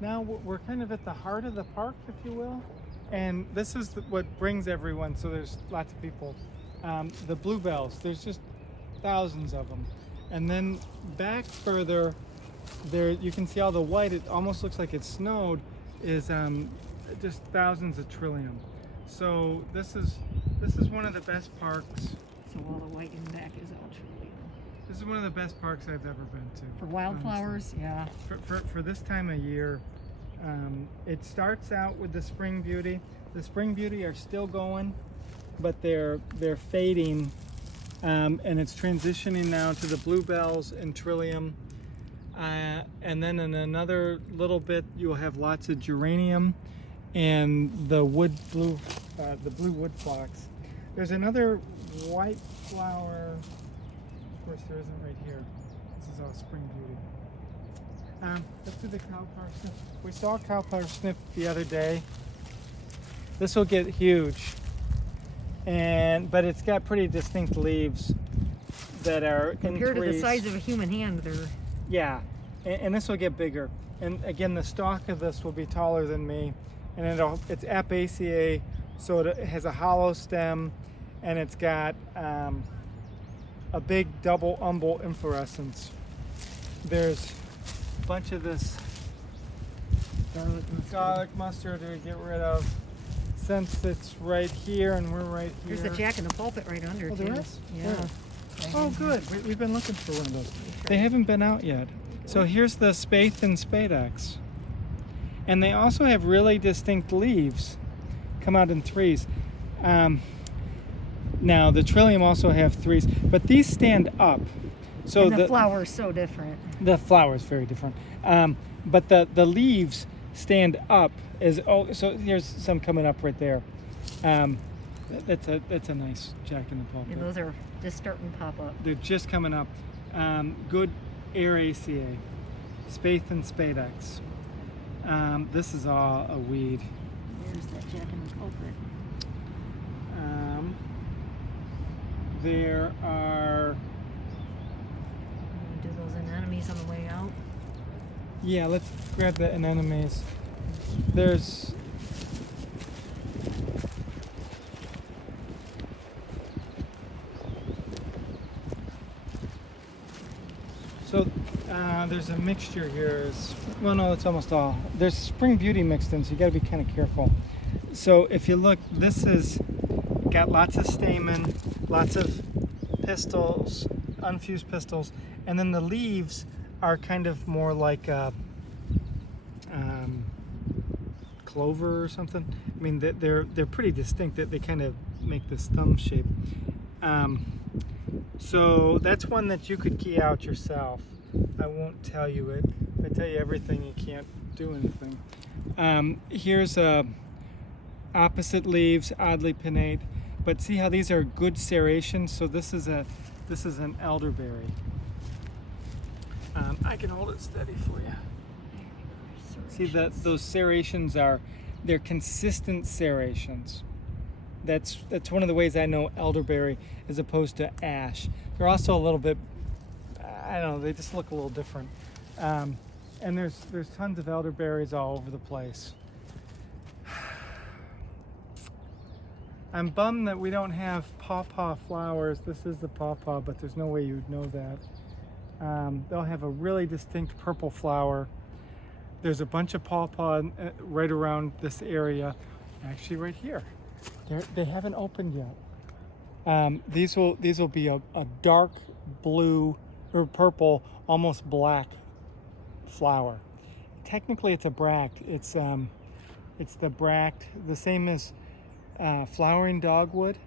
now we're kind of at the heart of the park, if you will. And this is what brings everyone, so there's lots of people. The bluebells, there's just thousands of them. And then back further, there you can see all the white, it almost looks like it snowed, is just thousands of trillium. So this is one of the best parks. So all the white in the back is all trillium. This is one of the best parks I've ever been to. For wildflowers, honestly. yeah. For this time of year, it starts out with the spring beauty. The spring beauty are still going, but they're fading, and it's transitioning now to the bluebells and trillium. And then in another little bit, you'll have lots of geranium and the blue wood phlox. There's another white flower. Of course, there isn't right here. This is all spring beauty. Let's do the cow parsnip. We saw cow parsnip the other day. This will get huge, but it's got pretty distinct leaves that are compared to the size of a human hand. Yeah, and this will get bigger. And again, the stalk of this will be taller than me, and it's apiaceae, so it has a hollow stem, and it's got a big double umbel inflorescence. There's a bunch of this garlic mustard to get rid of, since it's right here and we're right here. There's a jack in the pulpit right under. Oh, too. there is? Yeah. Where? Oh, good. We've been looking for one of those. They haven't been out yet. So here's the spathe and spadex. And they also have really distinct leaves, come out in threes. Now the trillium also have threes, but these stand up. So and the flower is so different. The flower is very different. But the leaves stand up so here's some coming up right there. That's a nice jack in the pulpit. And those are just starting to pop up. They're just coming up. Good Aeraceae, spathe and spadex. This is all a weed. There's that jack in the pulpit. There are. Do those anemones on the way out? Yeah, let's grab the anemones. There's. So there's a mixture here. Well, no, it's almost all. There's spring beauty mixed in, so you got to be kind of careful. So if you look, this has got lots of stamen, lots of pistils, unfused pistils, and then the leaves are kind of more like a clover or something. I mean, they're pretty distinct. They kind of make this thumb shape. So that's one that you could key out yourself. I won't tell you it. If I tell you everything, you can't do anything. Here's opposite leaves, oddly pinnate. But see how these are good serrations? So this is an elderberry. I can hold it steady for you. See that those serrations they're consistent serrations. That's one of the ways I know elderberry as opposed to ash. They're also a little bit, I don't know, they just look a little different. And there's tons of elderberries all over the place. I'm bummed that we don't have pawpaw flowers. This is the pawpaw, but there's no way you'd know that. They'll have a really distinct purple flower. There's a bunch of pawpaw right around this area, actually right here. They haven't opened yet. These will be a dark blue or purple, almost black flower. Technically, it's a bract. It's the bract, the same as flowering dogwood.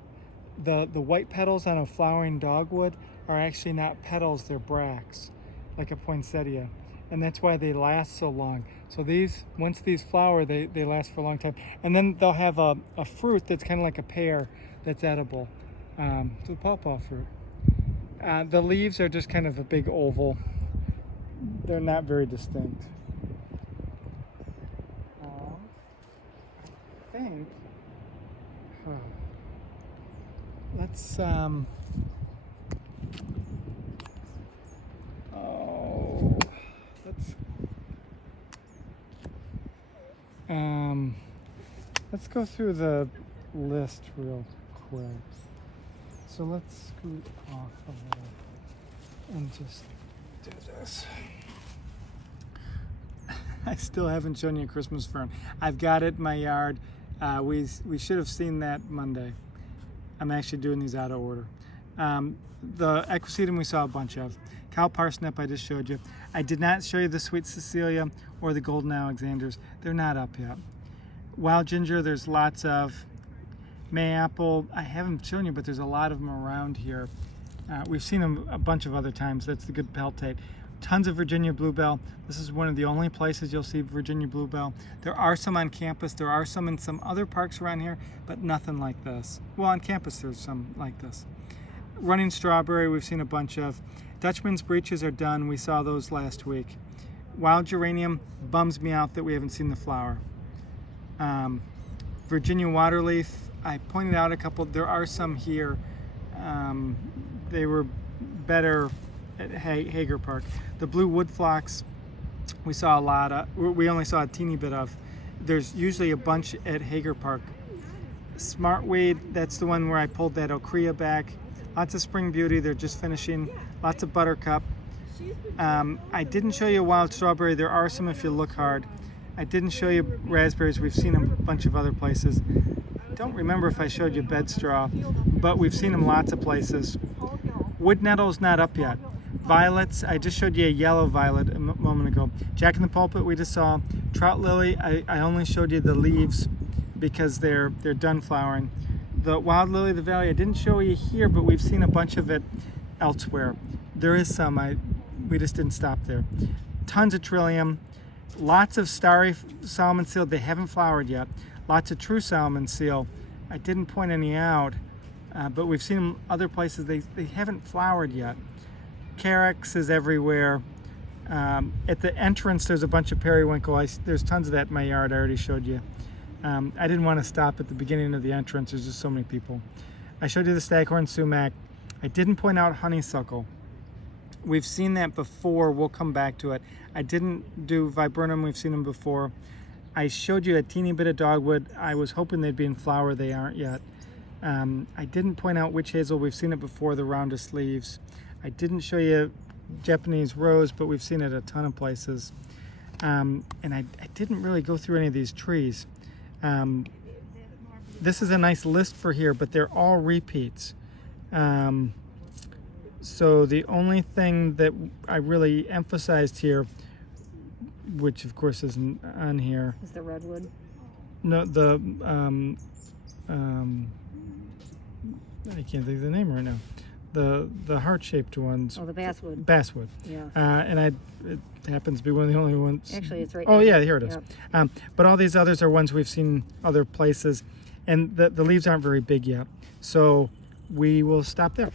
The white petals on a flowering dogwood are actually not petals; they're bracts, like a poinsettia, and that's why they last so long. So once these flower, they last for a long time, and then they'll have a fruit that's kind of like a pear that's edible. So pawpaw fruit. The leaves are just kind of a big oval. They're not very distinct. I think. Let's Let's go through the list real quick. So let's scoot off a little and just do this. I still haven't shown you a Christmas fern. I've got it in my yard. We should have seen that Monday. I'm actually doing these out of order. The equisetum we saw a bunch of. Cow parsnip I just showed you. I did not show you the sweet Cecilia or the golden Alexanders. They're not up yet. Wild ginger, there's lots of. Mayapple, I haven't shown you, but there's a lot of them around here. We've seen them a bunch of other times. That's the good peltate. Tons of Virginia bluebell. This is one of the only places you'll see Virginia bluebell. There are some on campus. There are some in some other parks around here, but nothing like this. Well, on campus there's some like this. Running strawberry, we've seen a bunch of. Dutchman's breeches are done. We saw those last week. Wild geranium bums me out that we haven't seen the flower. Virginia waterleaf, I pointed out a couple. There are some here. They were better at Hager Park. The blue wood phlox, we saw a lot of. We only saw a teeny bit of. There's usually a bunch at Hager Park. Smartweed, that's the one where I pulled that ochrea back. Lots of spring beauty, they're just finishing. Lots of buttercup. I didn't show you wild strawberry. There are some if you look hard. I didn't show you raspberries. We've seen them a bunch of other places. I don't remember if I showed you bedstraw, but we've seen them lots of places. Wood nettle's not up yet. Violets, I just showed you a yellow violet a moment ago. Jack in the Pulpit we just saw. Trout lily, I only showed you the leaves because they're done flowering. The wild lily of the valley, I didn't show you here, but we've seen a bunch of it elsewhere. There is some, we just didn't stop there. Tons of trillium, lots of starry salmon seal, they haven't flowered yet. Lots of true salmon seal, I didn't point any out, but we've seen them other places, they haven't flowered yet. Carex is everywhere. At the entrance there's a bunch of periwinkle, there's tons of that in my yard, I already showed you. I didn't want to stop at the beginning of the entrance, there's just so many people. I showed you the staghorn sumac. I didn't point out honeysuckle. We've seen that before, we'll come back to it. I didn't do viburnum, we've seen them before. I showed you a teeny bit of dogwood. I was hoping they'd be in flower, they aren't yet. I didn't point out witch hazel, we've seen it before, the roundest leaves. I didn't show you Japanese rose, but we've seen it a ton of places. And I didn't really go through any of these trees. This is a nice list for here, but they're all repeats. So the only thing that I really emphasized here, which of course isn't on here, Is the redwood? no, the I can't think of the name right now. The heart-shaped ones. Oh, the basswood. Basswood. Yeah. And it happens to be one of the only ones. Actually, it's right Oh now. yeah, here it is. Yep. But all these others are ones we've seen other places, and the leaves aren't very big yet. So we will stop there.